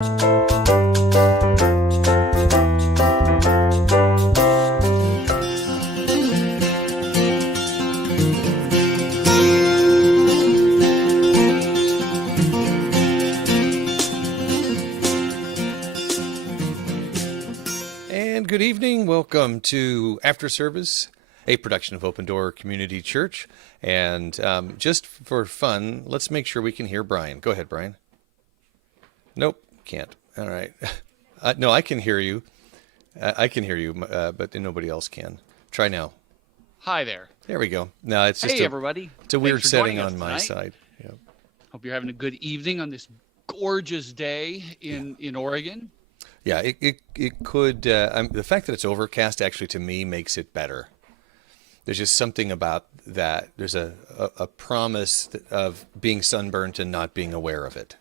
And good evening. Welcome to After Service, a production of Open Door Community Church. And just for fun, let's make sure we can hear Brian. Go ahead, Brian. Nope, can't. All right. No, I can hear you. I can hear you, but nobody else can. Try now. Hi there. There we go. No, it's just everybody. It's a weird setting on my side. Yeah. Hope you're having a good evening on this gorgeous day in Oregon. Yeah, it could. The fact that it's overcast actually to me makes it better. There's just something about that. There's a promise of being sunburnt and not being aware of it.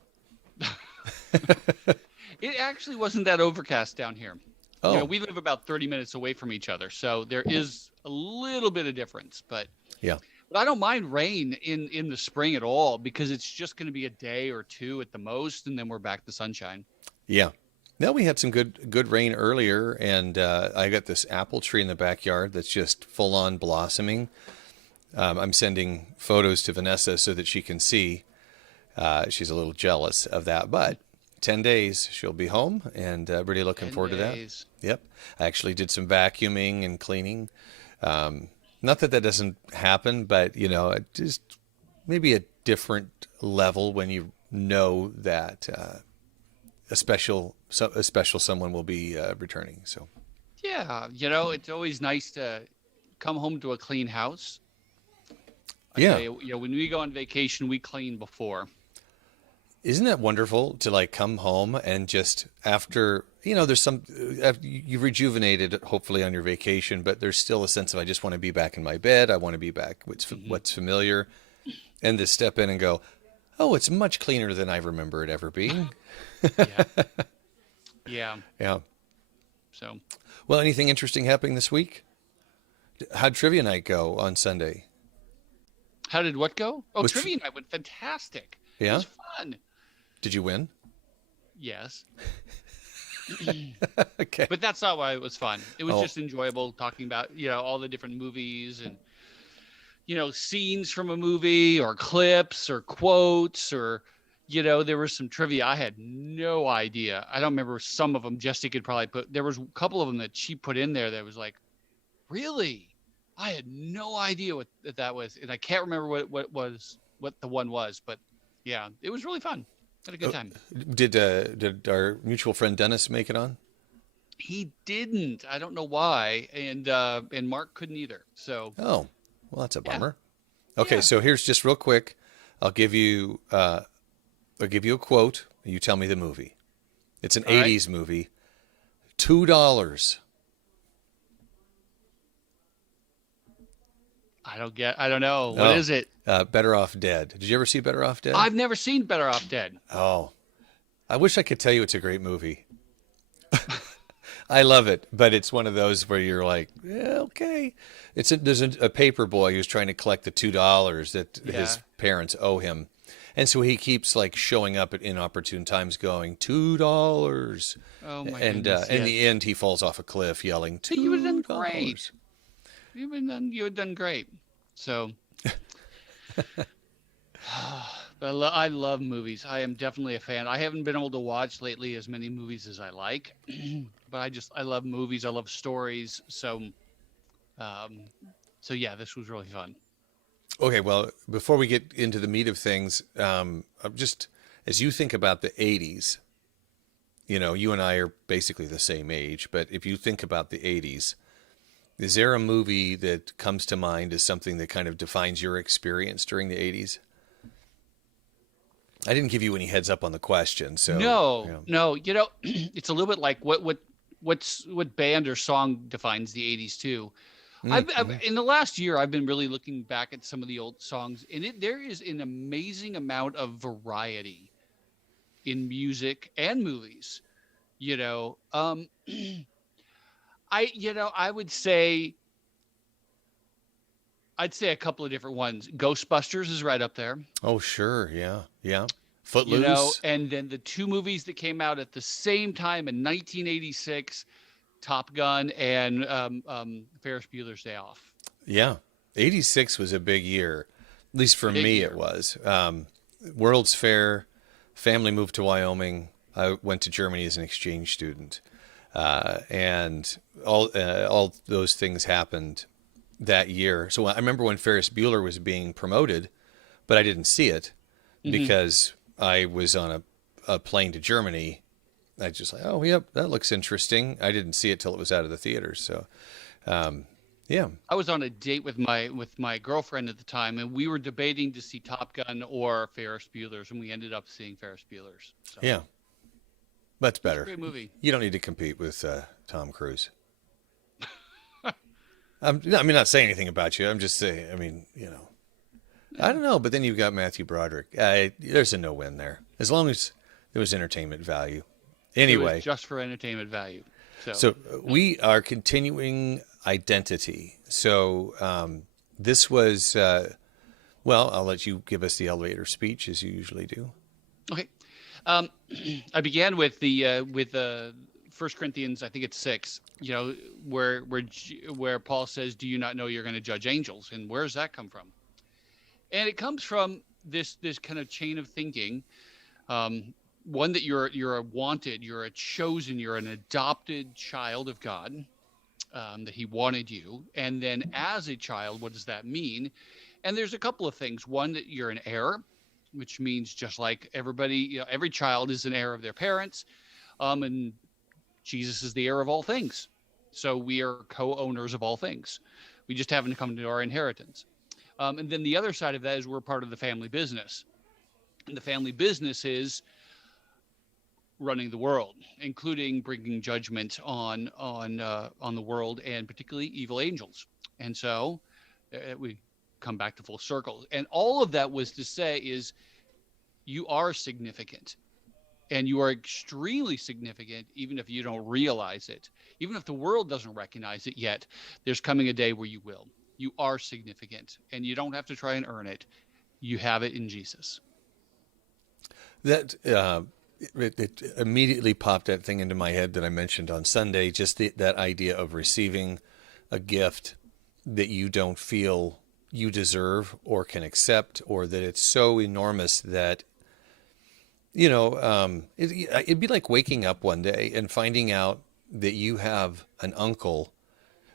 It actually wasn't that overcast down here. Oh. You know, we live about 30 minutes away from each other, so there is a little bit of difference. But yeah, I don't mind rain in the spring at all because it's just going to be a day or two at the most, and then we're back to sunshine. Yeah. No, we had some good rain earlier, and I got this apple tree in the backyard that's just full on blossoming. I'm sending photos to Vanessa so that she can see. She's a little jealous of that, but 10 days she'll be home, and really looking forward to that. Yep. I actually did some vacuuming and cleaning. Not that doesn't happen, but just maybe a different level when you know that a special someone will be returning. So yeah, it's always nice to come home to a clean house. Yeah. When we go on vacation, we clean before. Isn't that wonderful to come home and just after, there's you've rejuvenated hopefully on your vacation, but there's still a sense of, I just want to be back in my bed. I want to be back what's familiar, and to step in and go, oh, it's much cleaner than I remember it ever being. Yeah. So, well, anything interesting happening this week? How'd trivia night go on Sunday? How did what go? Oh, trivia night went fantastic. Yeah? It was fun. Did you win? Yes. Okay. But that's not why it was fun. It was just enjoyable talking about, all the different movies and, scenes from a movie or clips or quotes or, there was some trivia. I had no idea. I don't remember some of them. Jesse could probably there was a couple of them that she put in there that was like, really? I had no idea what that was. And I can't remember what the one was, but yeah, it was really fun. Had a good time. Did our mutual friend Dennis make it on? He didn't. I don't know why. And Mark couldn't either. So. Oh, well, that's a bummer. Yeah. Okay. Yeah. So here's just real quick. I'll give you a quote. You tell me the movie. It's an 80s movie. $2. I don't know. What is it? Better Off Dead. Did you ever see Better Off Dead? I've never seen Better Off Dead. Oh, I wish I could tell you it's a great movie. I love it, but it's one of those where you're like, yeah, okay. There's a paper boy who's trying to collect the $2 that his parents owe him. And so he keeps showing up at inopportune times going, $2. Oh my and goodness. In the end, he falls off a cliff yelling, $2. You would have done great. You had done great. So, but I love movies. I am definitely a fan. I haven't been able to watch lately as many movies as I like, but I love movies. I love stories. So yeah, this was really fun. Okay, well, before we get into the meat of things, just as you think about the 80s, you and I are basically the same age, but if you think about the 80s, is there a movie that comes to mind as something that kind of defines your experience during the 80s? I didn't give you any heads up on the question, so no. It's a little bit like what band or song defines the 80s too. Mm-hmm. In the last year, I've been really looking back at some of the old songs, and there is an amazing amount of variety in music and movies. I would say I'd say a couple of different ones. Ghostbusters is right up there. Oh, sure. Yeah. Yeah. Footloose. and then the two movies that came out at the same time in 1986, Top Gun and Ferris Bueller's Day Off. Yeah. 86 was a big year. At least for Big me, it year. was. World's Fair, family moved to Wyoming. I went to Germany as an exchange student. And all those things happened that year. So I remember when Ferris Bueller was being promoted, but I didn't see it Hmm. because I was on a plane to Germany. I just like, oh, yep, that looks interesting. I didn't see it till it was out of the theaters. So, yeah, I was on a date with my girlfriend at the time, and we were debating to see Top Gun or Ferris Bueller's, and we ended up seeing Ferris Bueller's. So yeah, that's it was a better. great movie. You don't need to compete with Tom Cruise. I mean, not saying anything about you. I'm just saying. I mean, I don't know. But then you've got Matthew Broderick. There's a no-win there, as long as there was entertainment value. It was Anyway, just for entertainment value. So so we are continuing identity. So this was, well, I'll let you give us the elevator speech as you usually do. okay, um, I began with the First Corinthians, I think it's 6. Where Paul says, "Do you not know you're going to judge angels?" And where does that come from? And it comes from this kind of chain of thinking. One, that you're a wanted, you're a chosen, you're an adopted child of God, that He wanted you. And then as a child, what does that mean? And there's a couple of things. One, that you're an heir, which means just like everybody, every child is an heir of their parents, and Jesus is the heir of all things. So we are co-owners of all things. We just haven't come to our inheritance. And then the other side of that is we're part of the family business. And the family business is running the world, including bringing judgment on the world, and particularly evil angels. And so we come back to full circle. And all of that was to say is you are significant, and you are extremely significant, even if you don't realize it. Even if the world doesn't recognize it yet, there's coming a day where you will. You are significant, and you don't have to try and earn it. You have it in Jesus. That it immediately popped that thing into my head that I mentioned on Sunday. Just that idea of receiving a gift that you don't feel you deserve or can accept, or that it's so enormous that it'd be like waking up one day and finding out that you have an uncle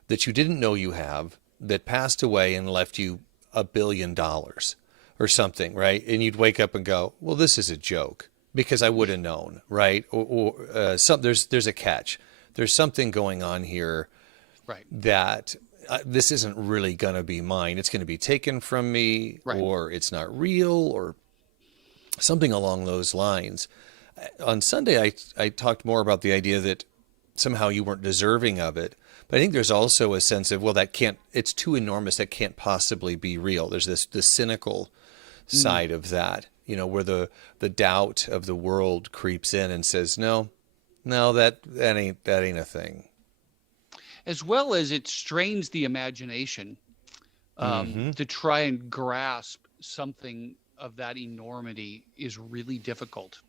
that you didn't know you have that passed away and left you $1 billion or something, right? And you'd wake up and go, well, this is a joke because I would have known, right? There's a catch. There's something going on here Right. that this isn't really going to be mine. It's going to be taken from me, Right. or it's not real, or something along those lines. On Sunday, I talked more about the idea that somehow you weren't deserving of it. But I think there's also a sense of, well, it's too enormous. That can't possibly be real. There's this cynical Mm. side of that, where the doubt of the world creeps in and says, no, no, that ain't a thing. As well as it strains the imagination, Mm-hmm. to try and grasp something of that enormity is really difficult.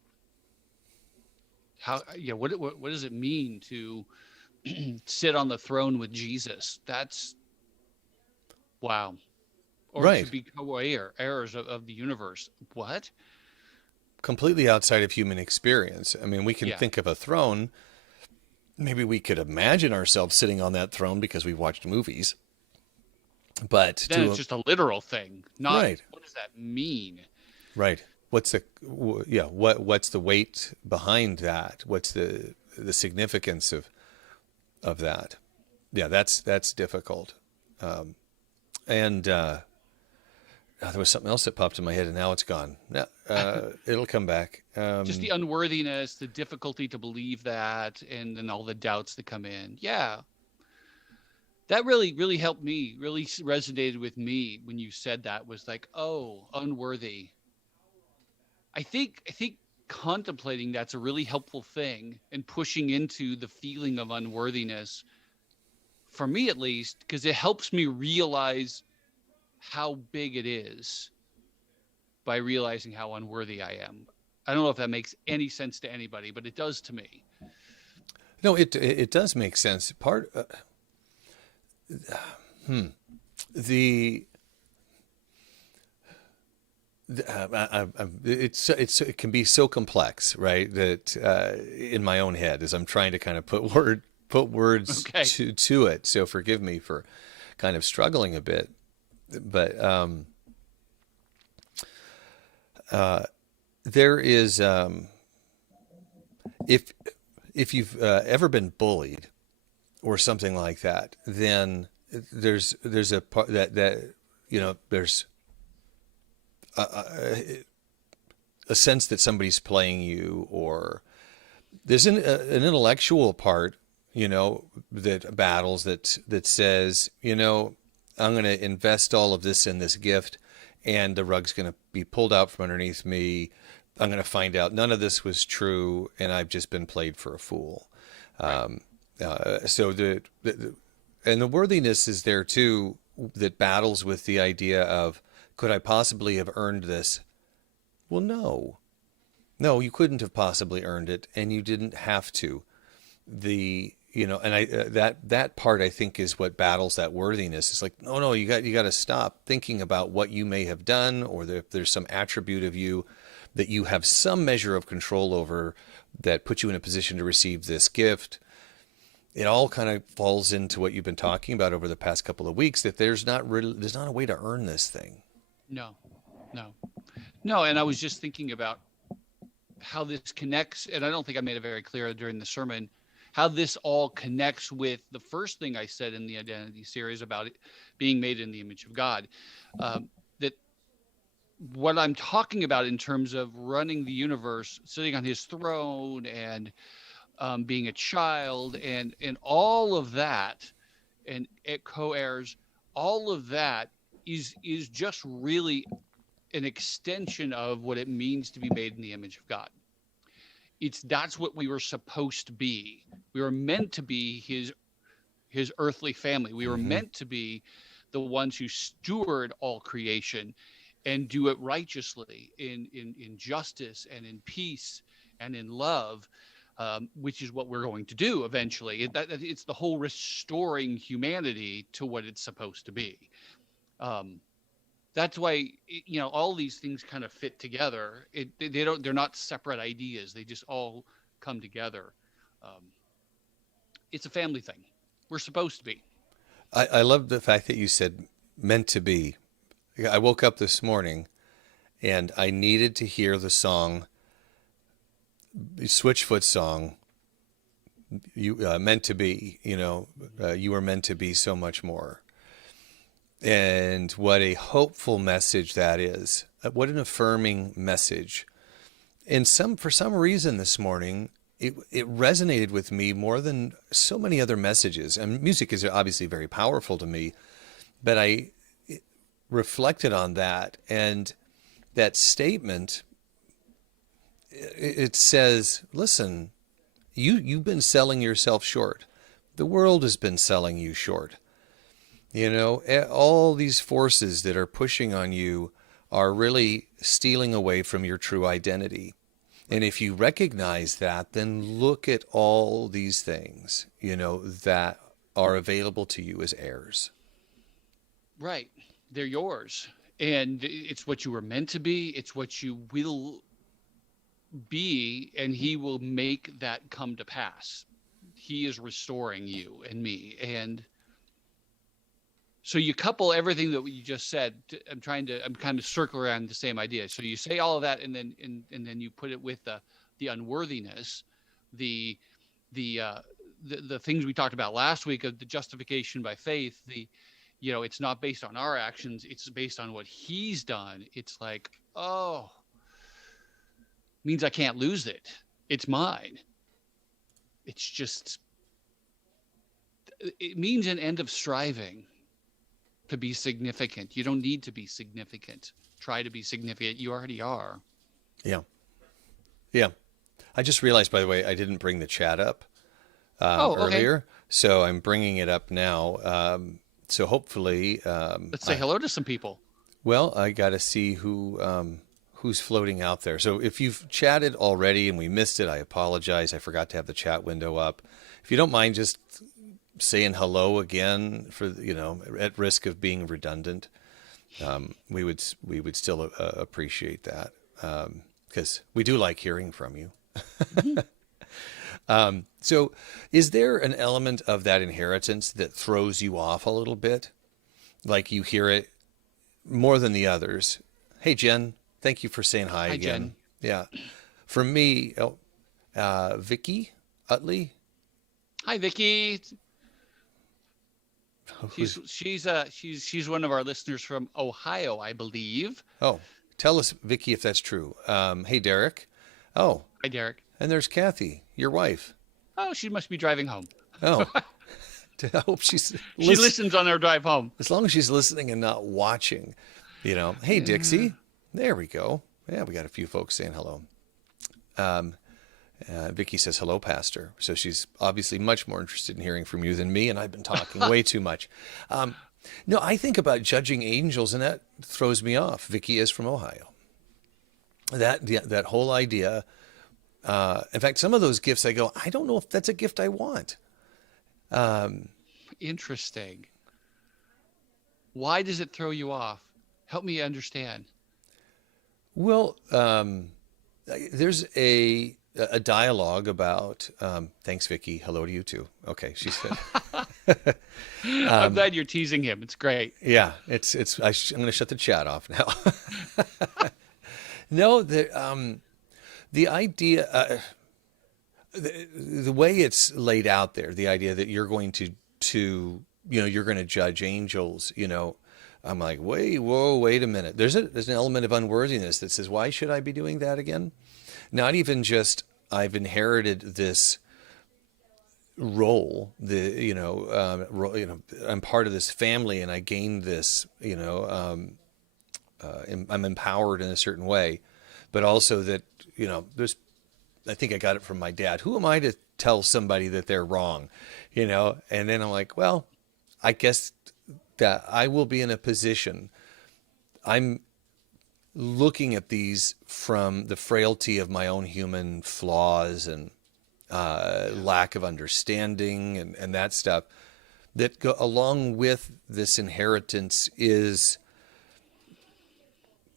What does it mean to sit on the throne with Jesus? That's wow. Or to Right. be heirs of the universe. What? Completely outside of human experience. I mean, we can Yeah. think of a throne. Maybe we could imagine ourselves sitting on that throne because we've watched movies. But Then it's just a literal thing. Not right, what does that mean? right. What's the weight behind that? What's the significance of that? Yeah, that's difficult. And there was something else that popped in my head, and now it's gone. Yeah, it'll come back. Just the unworthiness, the difficulty to believe that, and then all the doubts that come in. Yeah. That really, really helped me, really resonated with me when you said that. Was like, oh, unworthy. I think contemplating that's a really helpful thing, and pushing into the feeling of unworthiness, for me at least, because it helps me realize how big it is by realizing how unworthy I am. I don't know if that makes any sense to anybody, but it does to me. No, it does make sense. The it can be so complex, right? That in my own head, as I'm trying to kind of put words Okay. to it. So forgive me for kind of struggling a bit, but there is if you've ever been bullied or something like that, then there's a part that there's a sense that somebody's playing you, or there's an intellectual part, that battles that says, I'm going to invest all of this in this gift, and the rug's going to be pulled out from underneath me. I'm going to find out none of this was true, and I've just been played for a fool. Right. So and the worthiness is there too, that battles with the idea of, could I possibly have earned this? Well, no. No, you couldn't have possibly earned it, and you didn't have to. And that part, I think, is what battles that worthiness. It's like, no, you got to stop thinking about what you may have done, or if there's some attribute of you that you have some measure of control over that puts you in a position to receive this gift. It all kind of falls into what you've been talking about over the past couple of weeks, that there's not a way to earn this thing. No, no, no. And I was just thinking about how this connects, and I don't think I made it very clear during the sermon, how this all connects with the first thing I said in the identity series about it being made in the image of God. That what I'm talking about in terms of running the universe, sitting on his throne, and being a child, and all of that, and co-heirs, all of that is just really an extension of what it means to be made in the image of God. That's what we were supposed to be. We were meant to be his earthly family. We were Mm-hmm. meant to be the ones who steward all creation and do it righteously, in justice and in peace and in love, which is what we're going to do eventually. It's the whole restoring humanity to what it's supposed to be. That's why, all these things kind of fit together. They're not separate ideas. They just all come together. It's a family thing. We're supposed to be. I love the fact that you said meant to be. I woke up this morning and I needed to hear the song, the Switchfoot song, you meant to be, you were meant to be so much more. And what a hopeful message that is. What an affirming message. And for some reason this morning, it resonated with me more than so many other messages. And music is obviously very powerful to me, but I reflected on that, and that statement, it says, listen, you've been selling yourself short. The world has been selling you short. All these forces that are pushing on you are really stealing away from your true identity. And if you recognize that, then look at all these things, that are available to you as heirs. Right. They're yours. And it's what you were meant to be. It's what you will be. And he will make that come to pass. He is restoring you and me. And so you couple everything that you just said. I'm kind of circling around the same idea. So you say all of that, and then you put it with the unworthiness, the things we talked about last week of the justification by faith. It's not based on our actions. It's based on what he's done. It's like, oh, means I can't lose it. It's mine. It means an end of striving to be significant. You don't need to be significant. Try to be significant. You already are. Yeah. Yeah. I just realized, by the way, I didn't bring the chat up Okay. earlier, so I'm bringing it up now. So hopefully, Let's say hello to some people. well, I got to see who who's floating out there. So if you've chatted already and we missed it, I apologize. I forgot to have the chat window up. If you don't mind just saying hello again for, at risk of being redundant, we would still appreciate that, because we do like hearing from you. Mhm. So is there an element of that inheritance that throws you off a little bit? Like you hear it more than the others. Hey, Jen, thank you for saying hi Hi, again. Jen. Yeah. For me, Vicky Utley, Hi, Vicky. who's, She's one of our listeners from Ohio, I believe. oh, tell us, Vicky, if that's true. Hey, Derek. Oh, Hi, Derek. and there's Kathy, your wife. Oh, she must be driving home. Oh, I hope She listens on our drive home. as long as she's listening and not watching, Hey, Yeah. Dixie. There we go. Yeah, we got a few folks saying hello. Vicky says, hello, Pastor. So she's obviously much more interested in hearing from you than me, and I've been talking way too much. No, I think about judging angels, and that throws me off. Vicky is from Ohio. That whole idea. In fact, some of those gifts, I go, I don't know if that's a gift I want. Interesting. Why does it throw you off? Help me understand. Well, there's a dialogue about. Thanks, Vicky. Hello to you too. Okay, she said. I'm glad you're teasing him. It's great. Yeah, I'm going to shut the chat off now. No, the idea, the way it's laid out there, the idea that you're going to you're going to judge angels, I'm like, wait a minute. There's an element of unworthiness that says, why should I be doing that again? Not even just I've inherited this role, I'm part of this family and I gained this, I'm empowered in a certain way, but also that, I think I got it from my dad. Who am I to tell somebody that they're wrong? And then I'm like, well, I guess that I will be in a position. I'm looking at these from the frailty of my own human flaws and lack of understanding and that stuff that go along with this inheritance is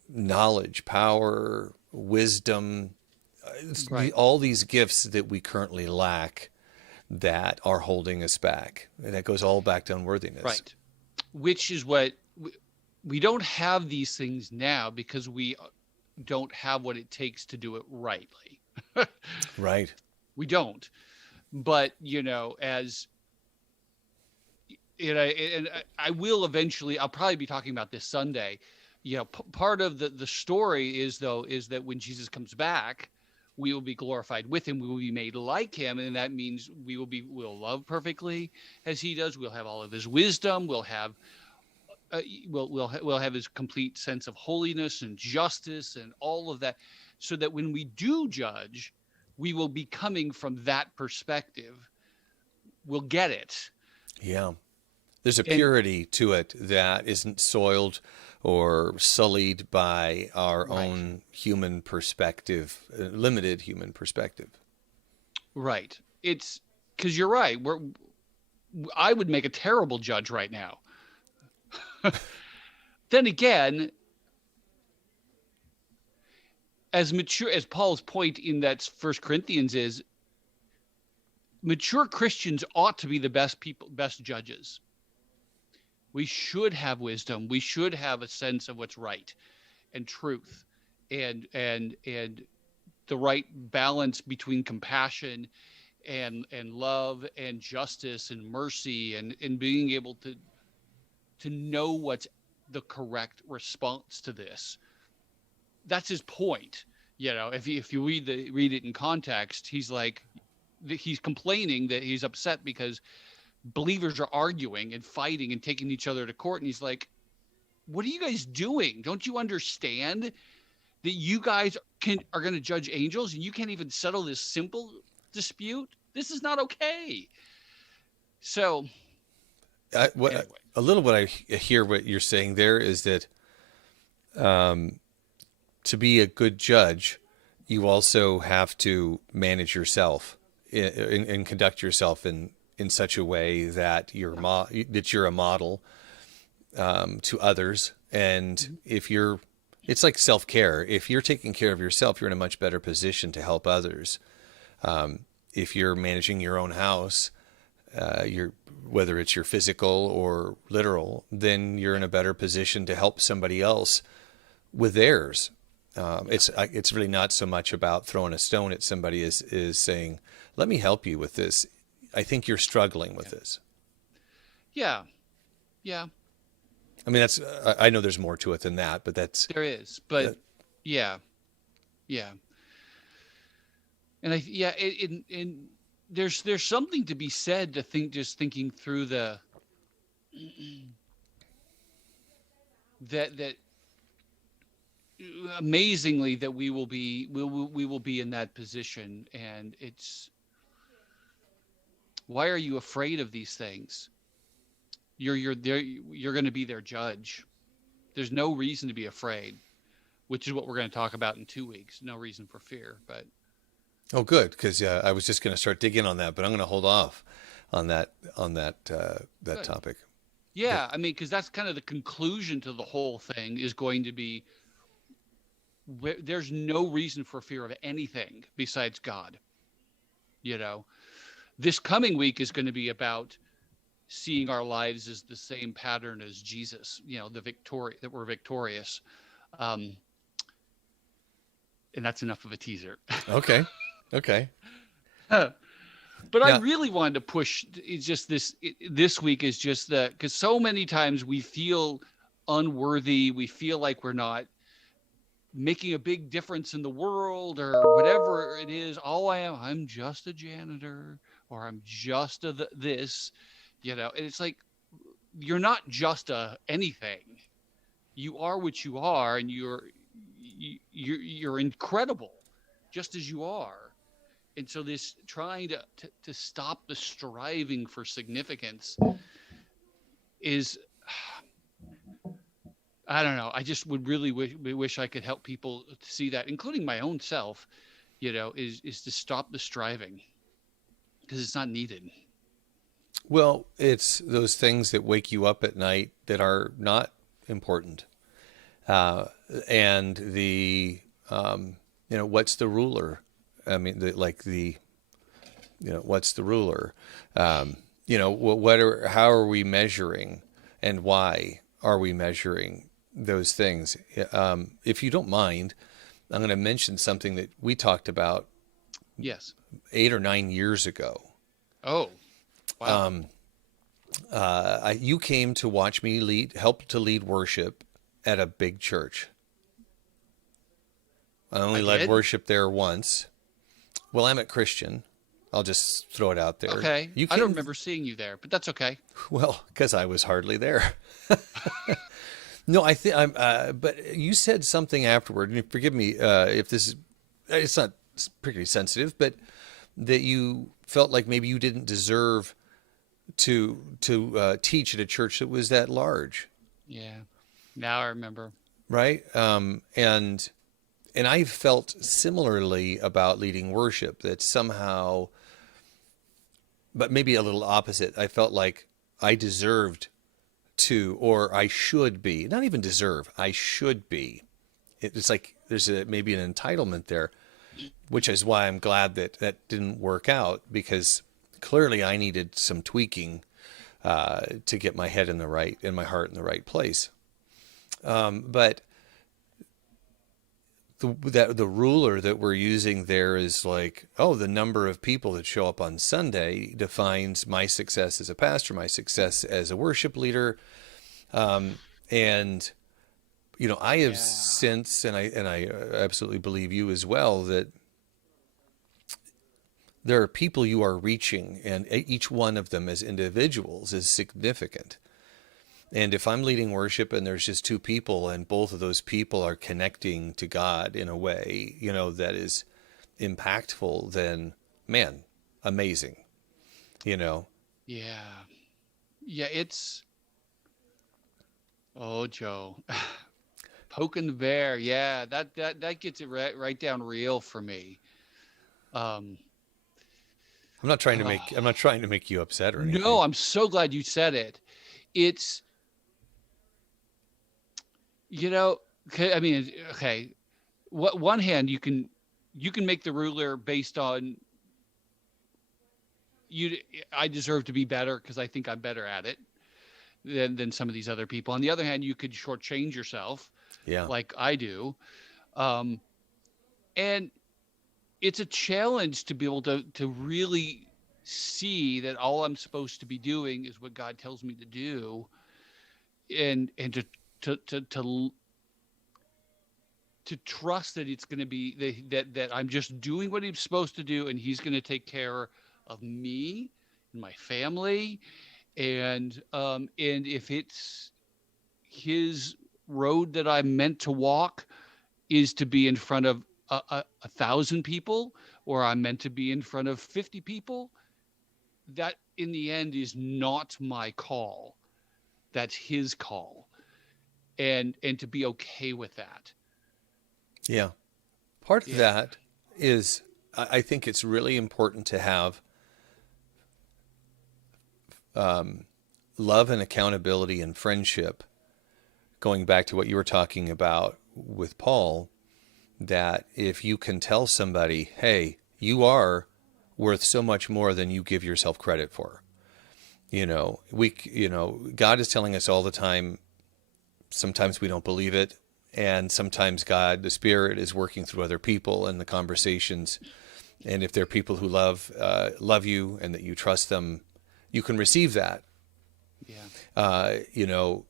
knowledge, power, wisdom, Right. all these gifts that we currently lack that are holding us back. And that goes all back to unworthiness. Right. Which is what we don't have these things now because we don't have what it takes to do it rightly. Right. We don't. But, as and I will eventually, I'll probably be talking about this Sunday. Part of the story is that when Jesus comes back, we will be glorified with him. We will be made like him. And that means we'll love perfectly as he does. We'll have all of his wisdom. We'll have we'll have his complete sense of holiness and justice and all of that, so that when we do judge, we will be coming from that perspective. We'll get it. Yeah. There's a And purity to it that isn't soiled or sullied by our right, own human perspective, limited human perspective. right. It's because you're right. I would make a terrible judge right now. Then again, as mature as Paul's point in that First Corinthians is, mature Christians ought to be the best judges. We should have wisdom. We should have a sense of what's right and truth, and the right balance between compassion and love and justice and mercy, and being able to know what's the correct response to this. That's his point. If you read it in context, he's complaining that he's upset because believers are arguing and fighting and taking each other to court, and he's like, what are you guys doing? Don't you understand that you guys are going to judge angels and you can't even settle this simple dispute? This is not okay. So anyway, A little what I hear what you're saying there is that to be a good judge, you also have to manage yourself and conduct yourself in such a way that that you're a model to others. And if you're, it's like self care. If you're taking care of yourself, you're in a much better position to help others. If you're managing your own house, whether it's your physical or literal, then you're in a better position to help somebody else with theirs. It's really not so much about throwing a stone at somebody as is saying, "Let me help you with this. I think you're struggling with this." Yeah. Yeah. I mean, that's I know there's more to it than that, but that's There is, uh, but yeah, yeah, and and there's something to be said to think just thinking through the that amazingly that we will be in that position, and it's why are you afraid of these things? You're going to be their judge. There's no reason to be afraid, which is what we're going to talk about in 2 weeks. No reason for fear, but oh, good, because I was just going to start digging on that, but I'm going to hold off on that good. topic. But Yeah, I mean, because that's kind of the conclusion to the whole thing is going to be there's no reason for fear of anything besides God. You know, this coming week is going to be about seeing our lives as the same pattern as Jesus. You know, that we're victorious. Um, and that's enough of a teaser. okay, okay. But I Now, really wanted to push. It's just this week is just that because so many times we feel unworthy. We feel like we're not making a big difference in the world or whatever it is. All I'm just a janitor or I'm just this, you know. And it's like you're not just a anything. You are what you are, and you're incredible, just as you are. And so this trying to stop the striving for significance is, I don't know. I just would really wish I could help people see that, including my own self, you know, is to stop the striving because it's not needed. well, it's those things that wake you up at night that are not important, uh, and what's the ruler? I mean, what's the ruler? How are we measuring, and why are we measuring those things? If you don't mind, I'm going to mention something that we talked about Yes. 8 or 9 years ago. Oh, wow. You came to watch me help to lead worship at a big church. I I only led did. worship there once. Well, I'm a Christian. I'll just throw it out there. Okay. You I don't came, remember seeing you there, but that's okay. well, because I was hardly there. No, I think I'm. But you said something afterward, and forgive me if this is. It's not particularly sensitive, but that you felt like maybe you didn't deserve to teach at a church that was that large, Yeah. Now I remember. right? And I felt similarly about leading worship, that somehow, but maybe a little opposite. I felt like I deserved to, or I should be, not even deserve, I should be. It's like there's maybe an entitlement there, which is why I'm glad that that didn't work out, because clearly I needed some tweaking to get my head in the right and my heart in the right place. But the ruler that we're using there is like, oh, the number of people that show up on Sunday defines my success as a pastor, my success as a worship leader, and I have Yeah. since, and I absolutely believe you as well, that there are people you are reaching, and each one of them as individuals is significant. And if I'm leading worship and there's just two people and both of those people are connecting to God in a way, that is impactful, then man, amazing, you know. Yeah. Yeah. Oh, Joe. Poking the bear. Yeah, that gets it right down real for me. Um, I'm not trying to make you upset or no, anything. I'm so glad you said it. It's, you know, okay, I mean, okay, what one hand you can make the ruler based on you. I deserve to be better because I think I'm better at it than some of these other people. On the other hand, you could shortchange yourself Yeah. like I do. Um, and it's a challenge to be able to really see that all I'm supposed to be doing is what God tells me to do, and to trust that it's going to be that I'm just doing what he's supposed to do, and he's going to take care of me and my family, and if it's his road that I'm meant to walk is to be in front of 1,000 people, or I'm meant to be in front of 50 people, that in the end is not my call. That's his call, and to be okay with that. Yeah. Part of Yeah. that is I think it's really important to have love and accountability and friendship, going back to what you were talking about with Paul, that if you can tell somebody, hey, you are worth so much more than you give yourself credit for. God is telling us all the time. Sometimes we don't believe it. And sometimes God, the Spirit, is working through other people in the conversations. And if they're people who love you and that you trust them, you can receive that. Yeah. You know,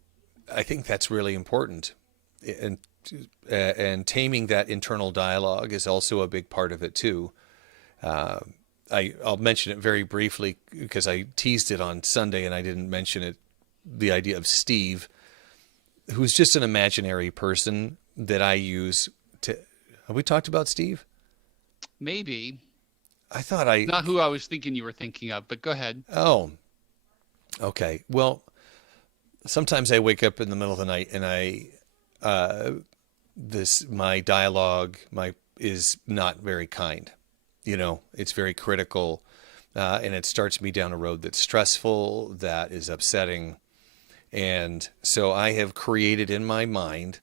I think that's really important. And taming that internal dialogue is also a big part of it too. I'll mention it very briefly because I teased it on Sunday and I didn't mention it. The idea of Steve, who's just an imaginary person that I use to. Have we talked about Steve? Maybe I thought I. not who I was thinking you were thinking of, but go ahead. Oh, okay. Well, sometimes I wake up in the middle of the night and my dialogue is not very kind. It's very critical, and it starts me down a road that's stressful, that is upsetting. And so I have created in my mind,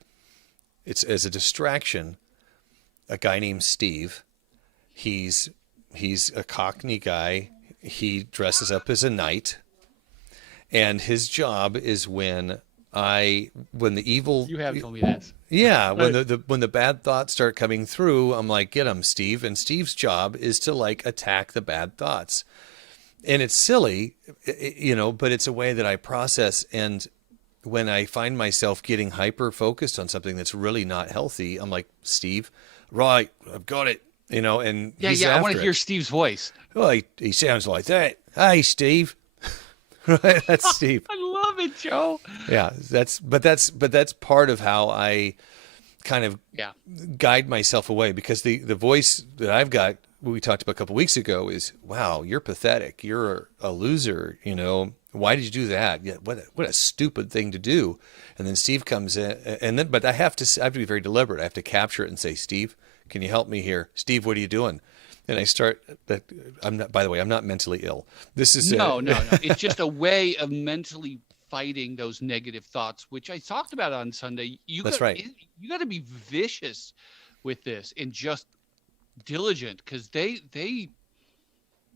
it's as a distraction, a guy named Steve. He's a Cockney guy. He dresses up as a knight, and his job is when the evil, You have told me this. yeah, when the bad thoughts start coming through, I'm like, get him, Steve. And Steve's job is to like attack the bad thoughts. And it's silly, but it's a way that I process. And when I find myself getting hyper focused on something that's really not healthy, I'm like, Steve, right, I've got it, and Yeah, he's yeah. I want after to hear it. Steve's voice. Well, he sounds like that. Hey, Steve. Right, that's Steve. I love it, Joe. Yeah, that's part of how I kind of Yeah. guide myself away, because the voice that I've got, we talked about a couple weeks ago, is, wow, you're pathetic. You're a loser. Why did you do that? Yeah, what a stupid thing to do. And then Steve comes in, but I have to be very deliberate. I have to capture it and say, Steve, can you help me here? Steve, what are you doing? And I start. I'm not. By the way, I'm not mentally ill. This is No, no, no. It's just a way of mentally fighting those negative thoughts, which I talked about on Sunday. That's right. You got to be vicious with this and just diligent, because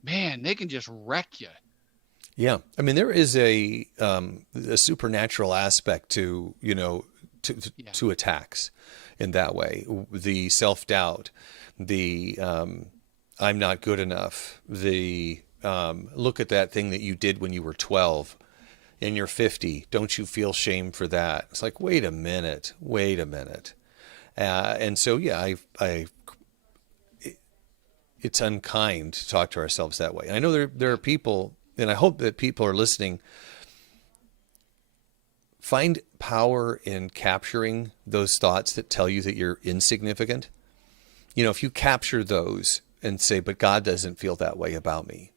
man, they can just wreck you. Yeah, I mean, there is a supernatural aspect to Yeah. to attacks in that way. The self-doubt, the I'm not good enough. The look at that thing that you did when you were 12 and you're 50. Don't you feel shame for that? It's like, wait a minute. And so, yeah, it's unkind to talk to ourselves that way. And I know there are people, and I hope that people are listening, find power in capturing those thoughts that tell you that you're insignificant. If you capture those and say, but God doesn't feel that way about me.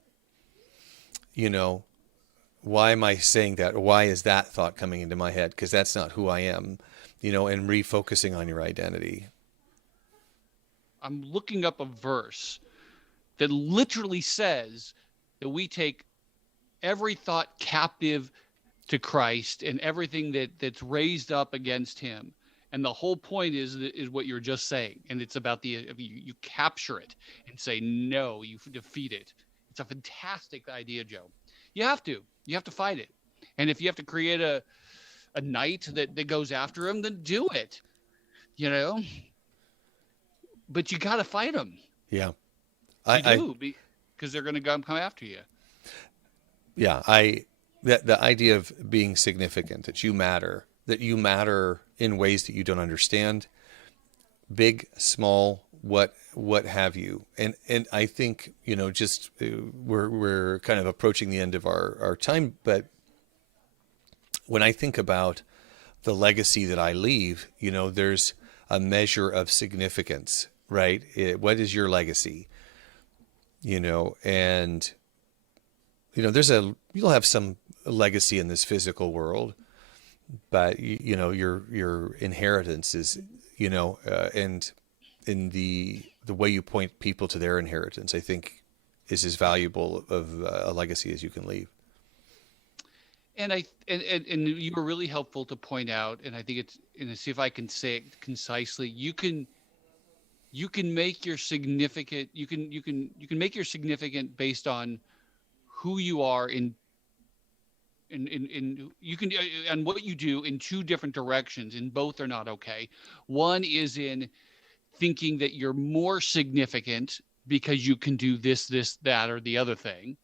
Why am I saying that? Or why is that thought coming into my head? Because that's not who I am. and refocusing on your identity. I'm looking up a verse that literally says that we take every thought captive to Christ and everything that's raised up against him. And the whole point is what you're just saying. And it's about you capture it and say, no, you defeat it. It's a fantastic idea, Joe. You have to fight it. And if you have to create a knight that goes after him, then do it, you know, but you got to fight them. Yeah. You do, because they're going to come after you. Yeah. The idea of being significant, that you matter in ways that you don't understand, big, small, what have you. And I think, just we're kind of approaching the end of our time, but when I think about the legacy that I leave, there's a measure of significance, right? What is your legacy? And you'll have some legacy in this physical world, but your inheritance is, and in the way you point people to their inheritance, I think is as valuable of a legacy as you can leave. And you were really helpful to point out, and I think and see if I can say it concisely. You can make your significant. You can make your significant based on who you are in you can and what you do in two different directions, and both are not okay. One is in thinking that you're more significant because you can do this, that, or the other thing,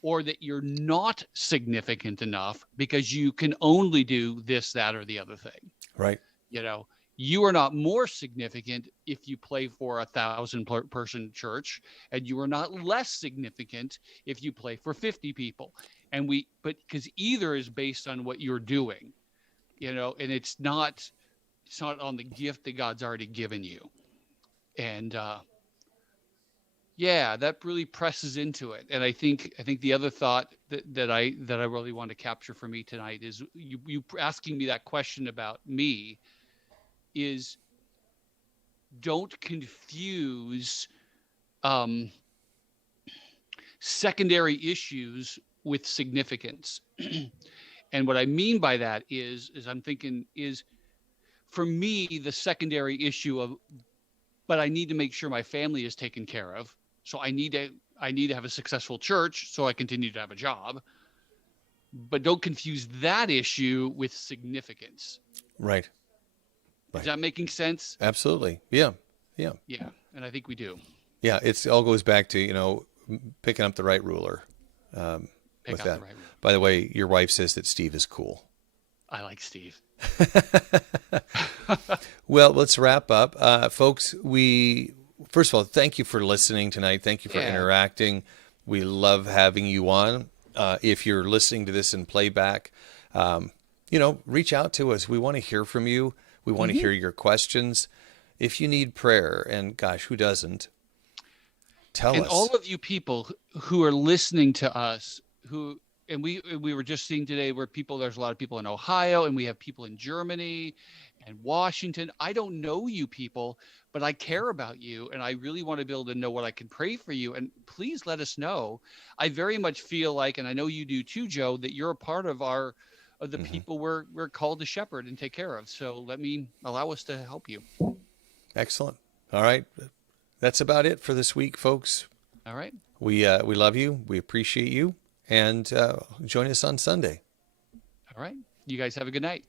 or that you're not significant enough because you can only do this, that, or the other thing. Right. You are not more significant if you play for 1,000-person church, and you are not less significant if you play for 50 people. But because either is based on what you're doing, and it's not on the gift that God's already given you. And that really presses into it. And I think the other thought that I really want to capture for me tonight is you asking me that question about me is, don't confuse secondary issues with significance. And what I mean by that is I'm thinking is, for me, the secondary issue of, but I need to make sure my family is taken care of. So I need to have a successful church so I continue to have a job. But don't confuse that issue with significance. Right. Is that making sense? Absolutely. Yeah. Yeah. Yeah. And I think we do. Yeah. It all goes back to, picking up the right ruler. With that. Right. By the way, your wife says that Steve is cool. I like Steve. Well, let's wrap up. Folks, first of all, thank you for listening tonight. Thank you for interacting. We love having you on. If you're listening to this in playback, reach out to us. We want to hear from you. We want to hear your questions. If you need prayer, and gosh, who doesn't? Tell us. And all of you people who are listening to us, and we were just seeing today where there's a lot of people in Ohio, and we have people in Germany and Washington. I don't know you people, but I care about you, and I really want to be able to know what I can pray for you. And please let us know. I very much feel like, and I know you do too, Joe, that you're a part of the people we're called to shepherd and take care of. So allow us to help you. Excellent. All right. That's about it for this week, folks. All right. We love you. We appreciate you. And join us on Sunday. All right. You guys have a good night.